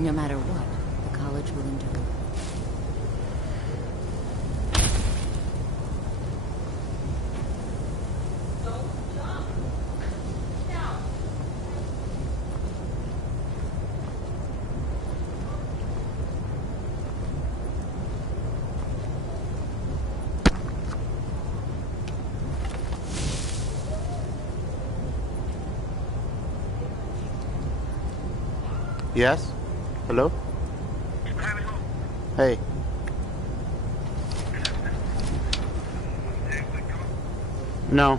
And no matter what, the college will endure. Yes? Hello? Hey. No.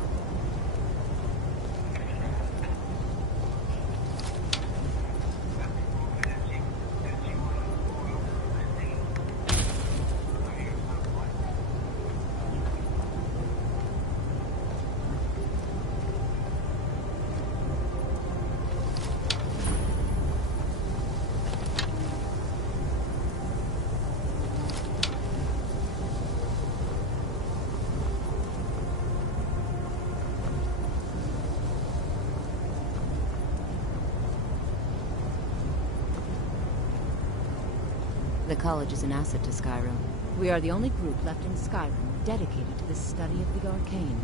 The college is an asset to Skyrim. We are the only group left in Skyrim dedicated to the study of the arcane.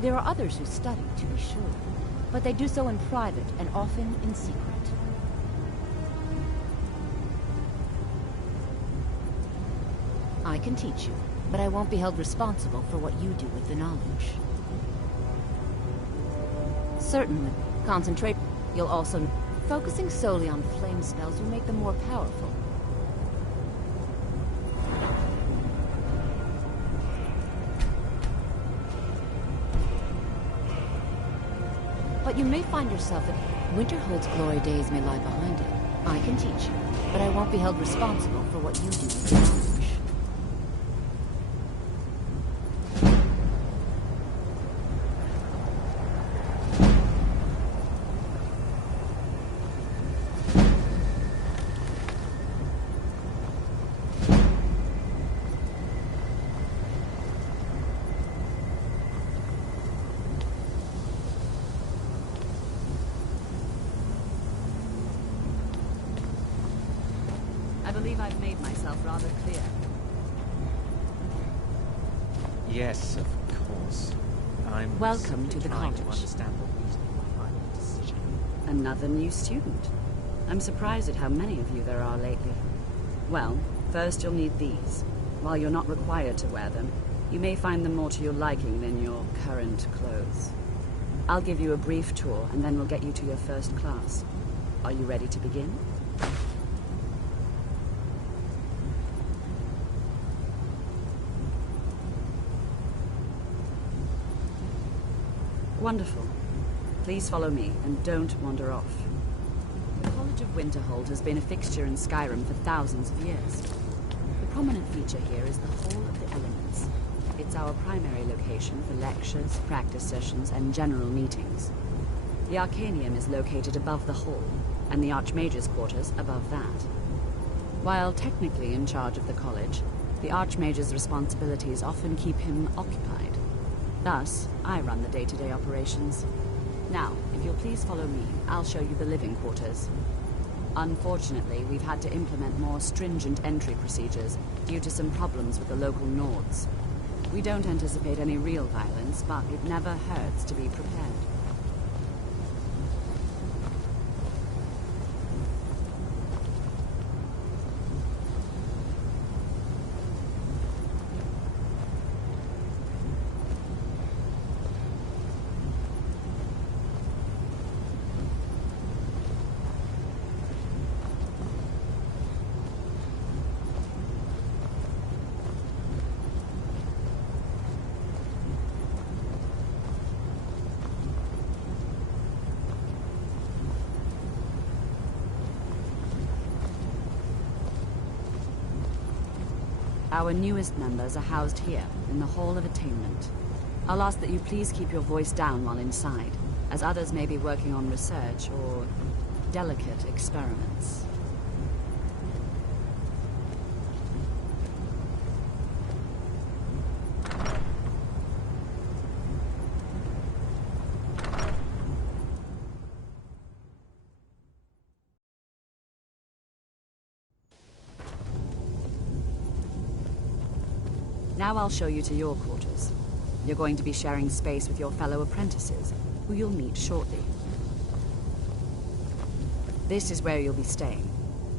There are others who study, to be sure, but they do so in private and often in secret. I can teach you, but I won't be held responsible for what you do with the knowledge. Certainly. Concentrate. You'll also... Focusing solely on flame spells will make them more powerful. But you may find yourself at... Winterhold's glory days may lie behind it. I can teach you, but I won't be held responsible for what you do with the knowledge. I believe I've made myself rather clear. Yes, of course. I'm Welcome to the trying to college. understand the reasoning behind the decision. Another new student. I'm surprised at how many of you there are lately. Well, first you'll need these. While you're not required to wear them, you may find them more to your liking than your current clothes. I'll give you a brief tour, and then we'll get you to your first class. Are you ready to begin? Wonderful. Please follow me, and don't wander off. The College of Winterhold has been a fixture in Skyrim for thousands of years. The prominent feature here is the Hall of the Elements. It's our primary location for lectures, practice sessions, and general meetings. The Arcanium is located above the hall, and the Archmage's quarters above that. While technically in charge of the college, the Archmage's responsibilities often keep him occupied. Thus, I run the day-to-day operations. Now, if you'll please follow me, I'll show you the living quarters. Unfortunately, we've had to implement more stringent entry procedures due to some problems with the local Nords. We don't anticipate any real violence, but it never hurts to be prepared. Our newest members are housed here, in the Hall of Attainment. I'll ask that you please keep your voice down while inside, as others may be working on research or delicate experiments. Now I'll show you to your quarters. You're going to be sharing space with your fellow apprentices, who you'll meet shortly. This is where you'll be staying.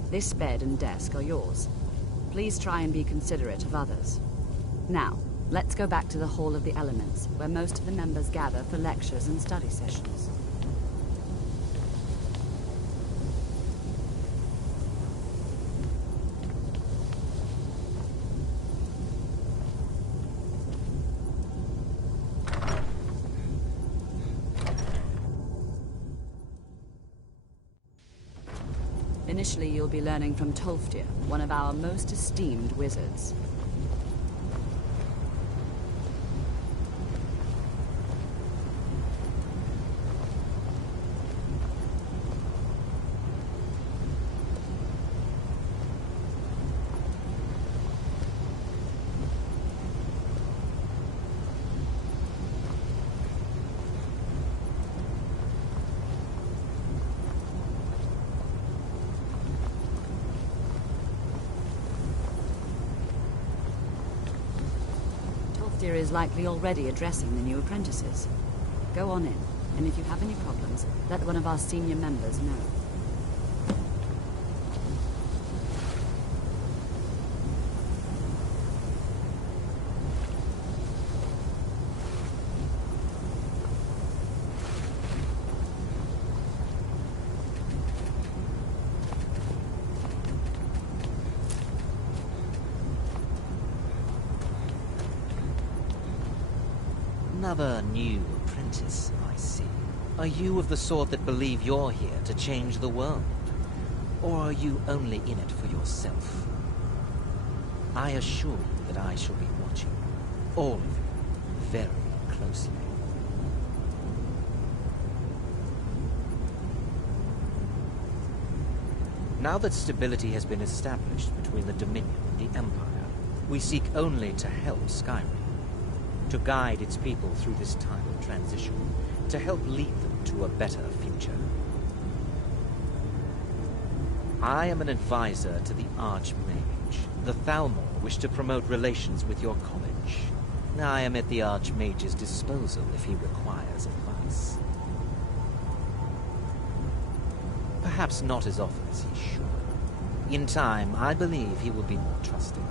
This bed and desk are yours. Please try and be considerate of others. Now, let's go back to the Hall of the Elements, where most of the members gather for lectures and study sessions. Initially, you'll be learning from Tolfdir, one of our most esteemed wizards. Tolfdir is likely already addressing the new apprentices. Go on in, and if you have any problems, let one of our senior members know. Another new apprentice, I see. Are you of the sort that believe you're here to change the world? Or are you only in it for yourself? I assure you that I shall be watching all of you very closely. Now that stability has been established between the Dominion and the Empire, we seek only to help Skyrim. To guide its people through this time of transition, to help lead them to a better future. I am an advisor to the Archmage. The Thalmor wish to promote relations with your college. I am at the Archmage's disposal if he requires advice. Perhaps not as often as he should. In time, I believe he will be more trusting.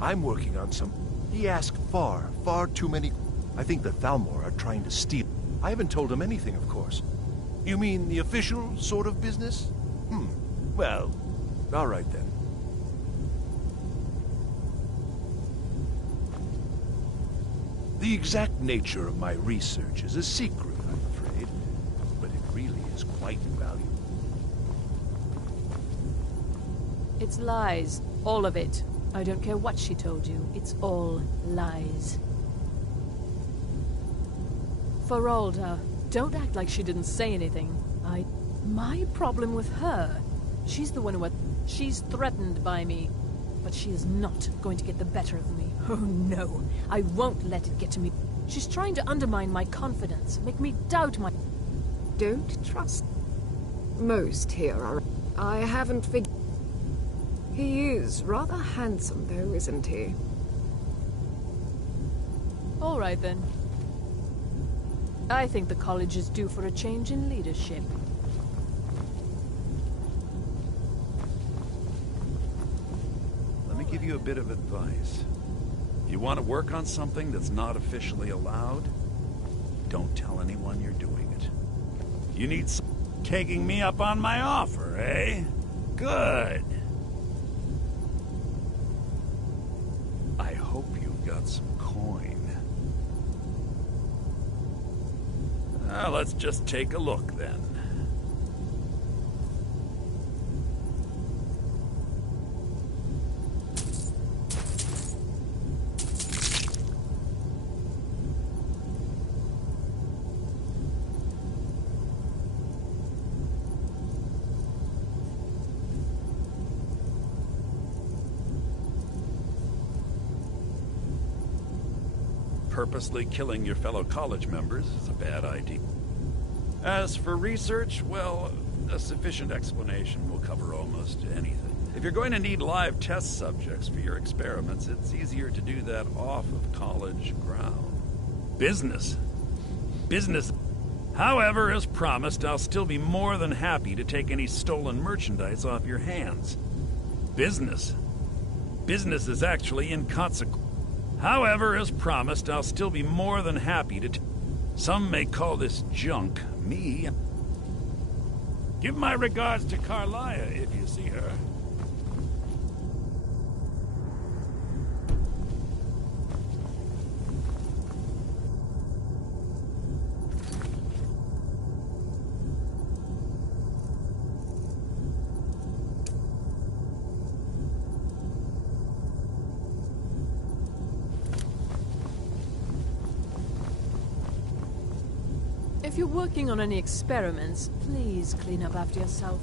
I'm working on some... He asked far too many... I think the Thalmor are trying to steal... I haven't told him anything, of course. You mean the official sort of business? Well, all right then. The exact nature of my research is a secret, I'm afraid. But it really is quite valuable. It's lies. All of it. I don't care what she told you. It's all lies. Feralda, don't act like she didn't say anything. My problem with her... She's the one who... She's threatened by me. but she is not going to get the better of me. Oh no, I won't let it get to me. She's trying to undermine my confidence, make me doubt my... Don't trust. Most here are... I haven't figured... He is rather handsome, though, isn't he? All right, then. I think the college is due for a change in leadership. Let me give you a bit of advice. You want to work on something that's not officially allowed? Don't tell anyone you're doing it. You need some taking me up on my offer, eh? Good. I hope you've got some coin. Let's just take a look then. Purposely killing your fellow college members is a bad idea. As for research, well, a sufficient explanation will cover almost anything. If you're going to need live test subjects for your experiments, it's easier to do that off of college ground. Business. However, as promised, I'll still be more than happy to take any stolen merchandise off your hands. Business is actually inconsequential. However, as promised, I'll still be more than happy to... Some may call this junk. Me... Give my regards to Carlia if you see her. If you're working on any experiments, please clean up after yourself.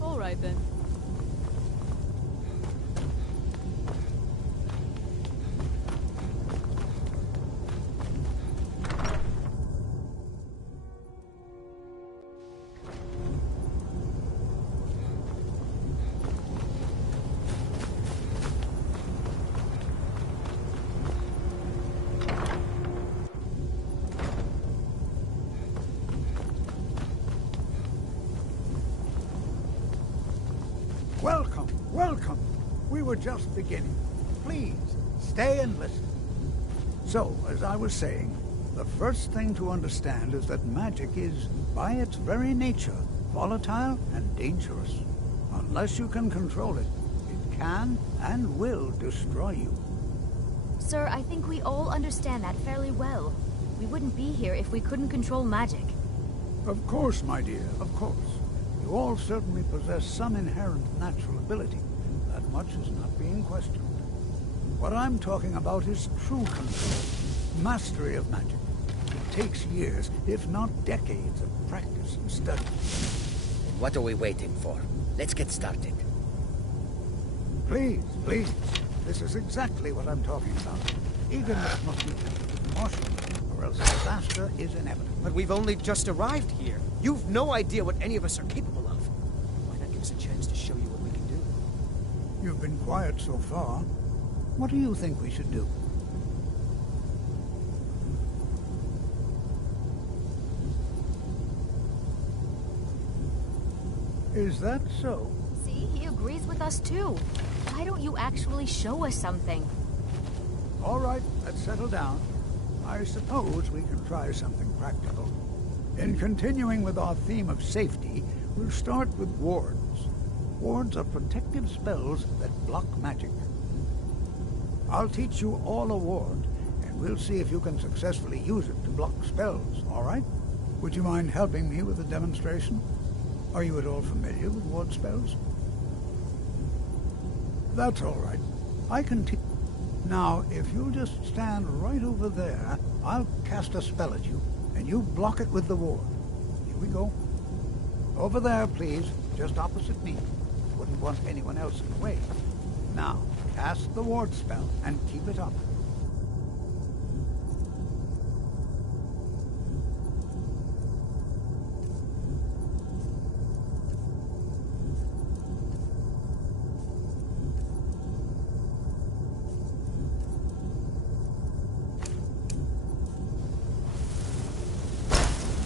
All right, then. Welcome. We were just beginning. Please, stay and listen. So, as I was saying, the first thing to understand is that magic is, by its very nature, volatile and dangerous. Unless you can control it, it can and will destroy you. Sir, I think we all understand that fairly well. We wouldn't be here if we couldn't control magic. Of course, my dear, of course. You all certainly possess some inherent natural ability. That much is not being questioned. What I'm talking about is true control, mastery of magic. It takes years, if not decades, of practice and study. What are we waiting for? Let's get started. Please. This is exactly what I'm talking about. Eagerness must be tempered with caution, or else disaster is inevitable. But we've only just arrived here. You've no idea what any of us are capable of. Why not give us a chance to show you what we can do? You've been quiet so far. What do you think we should do? Is that so? See, he agrees with us too. Why don't you actually show us something? All right, let's settle down. I suppose we can try something practical. In continuing with our theme of safety, we'll start with wards. Wards are protective spells that block magic. I'll teach you all a ward, and we'll see if you can successfully use it to block spells, all right? Would you mind helping me with the demonstration? Are you at all familiar with ward spells? That's all right. I can teach. Now, if you'll just stand right over there, I'll cast a spell at you. and you block it with the ward. Here we go. Over there, please, just opposite me. Wouldn't want anyone else in the way. Now, cast the ward spell and keep it up.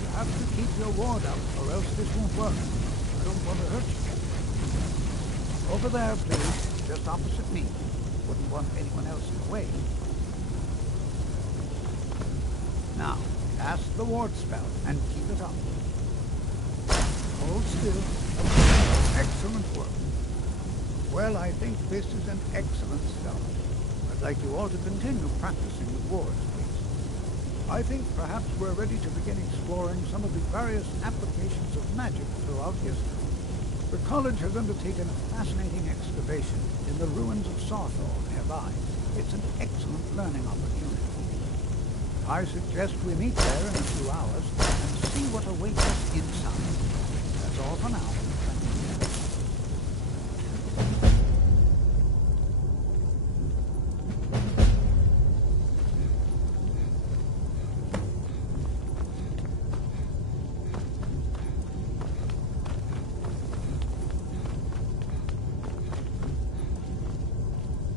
You have to keep your ward up, or else this won't work. I don't want to hurt you. Over there, please, just opposite me. Wouldn't want anyone else in the way. Now, cast the ward spell and keep it up. Hold still. Excellent work. Well, I think this is an excellent start. I'd like you all to continue practicing with wards, please. I think perhaps we're ready to begin exploring some of the various applications of magic throughout history. The college has undertaken a fascinating excavation in the ruins of Sawthorn nearby. It's an excellent learning opportunity. I suggest we meet there in a few hours and see what awaits us inside. That's all for now.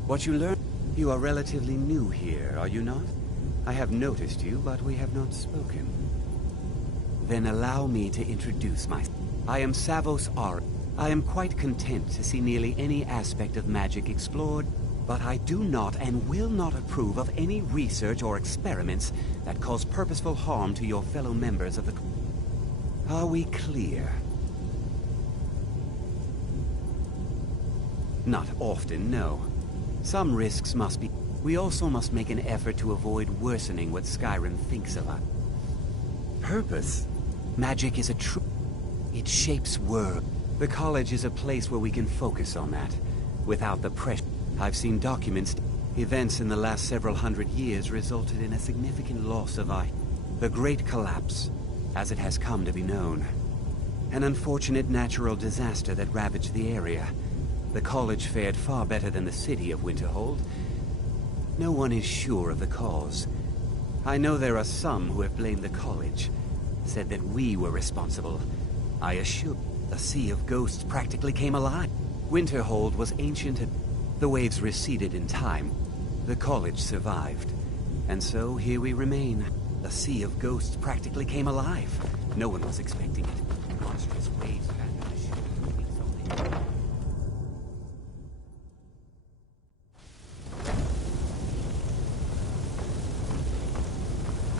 What you learn? You are relatively new here, are you not? I have noticed you, but we have not spoken. Then allow me to introduce myself. I am Savos Ar. I am quite content to see nearly any aspect of magic explored, but I do not and will not approve of any research or experiments that cause purposeful harm to your fellow members of the... Are we clear? Not often, no. Some risks must be... We also must make an effort to avoid worsening what Skyrim thinks of us. Purpose? Magic is a true... It shapes world. The college is a place where we can focus on that, without the pressure. I've seen documents. Events in the last several hundred years resulted in a significant loss of the Great Collapse, as it has come to be known. An unfortunate natural disaster that ravaged the area. The college fared far better than the city of Winterhold. No one is sure of the cause. I know there are some who have blamed the college, said that we were responsible. I assure the Sea of Ghosts practically came alive. Winterhold was ancient and the waves receded in time. The college survived. And so here we remain. The Sea of Ghosts practically came alive. No one was expecting it. Monstrous waves battered the shore.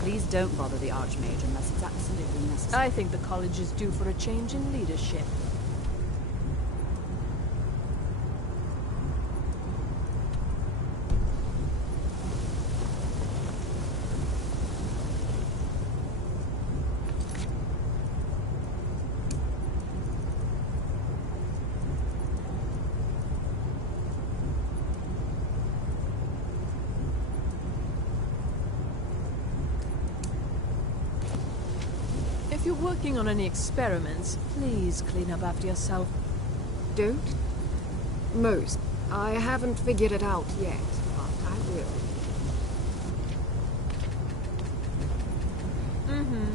Please don't bother the Archmage unless it's absolutely necessary. I think the college is due for a change in leadership. If you're working on any experiments, please clean up after yourself. Don't? Most. I haven't figured it out yet, but I will. Mm-hmm.